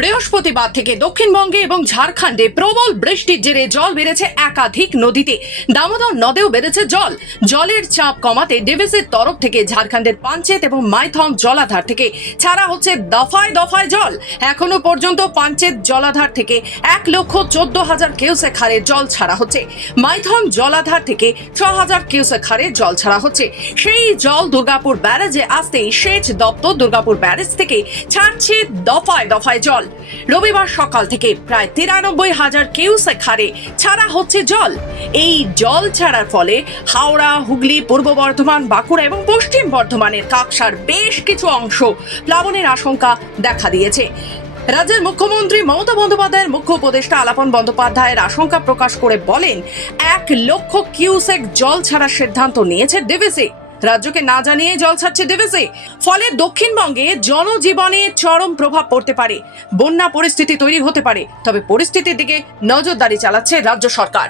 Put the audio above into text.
বৃহস্পতিবার থেকে দক্ষিণবঙ্গে এবং ঝাড়খণ্ডে প্রবল বৃষ্টির জেরে জল বেড়েছে একাধিক নদীতে। দামোদর নদেও বেড়েছে জল। জলের চাপ কমাতে ডিভিসির তরফ থেকে ঝাড়খণ্ডের পাঞ্চেত এবং মাইথন জলাধার থেকে ছাড়া হচ্ছে দফায় দফায় জল। এখনো পর্যন্ত পাঞ্চেত জলাধার থেকে 1,14,000 কিউসেক হারে জল ছাড়া হচ্ছে। মাইথন জলাধার থেকে 6,000 কিউসেক হারে জল ছাড়া হচ্ছে। সেই জল দুর্গাপুর ব্যারেজে আসতেই সেচ দপ্তর দুর্গাপুর ব্যারেজ থেকে ছাড়ছে দফায় দফায় জল। রবিবার সকাল থেকে প্রায় 93,000 কিউসেক হারে ছাড়া হচ্ছে জল। এই জল ছাড়ার ফলে হাওড়া, হুগলি, পূর্ব বর্ধমান, বাঁকুড়া এবং পশ্চিম বর্ধমানের কাকসার বেশ কিছু অংশ প্লাবনের আশঙ্কা দেখা দিয়েছে। রাজ্যের মুখ্যমন্ত্রী মমতা বন্দ্যোপাধ্যায়ের মুখ্য উপদেষ্টা আলাপন বন্দ্যোপাধ্যায়ের আশঙ্কা প্রকাশ করে বলেন, 1,00,000 কিউসেক জল ছাড়ার সিদ্ধান্ত নিয়েছে ডিভিসি। রাজ্যকে না জানিয়ে জল ছাড়ছে ডিভিসি। ফলে দক্ষিণবঙ্গে জনজীবনে চরম প্রভাব পড়তে পারে, বন্যা পরিস্থিতি তৈরি হতে পারে। তবে পরিস্থিতির দিকে নজরদারি চালাচ্ছে রাজ্য সরকার।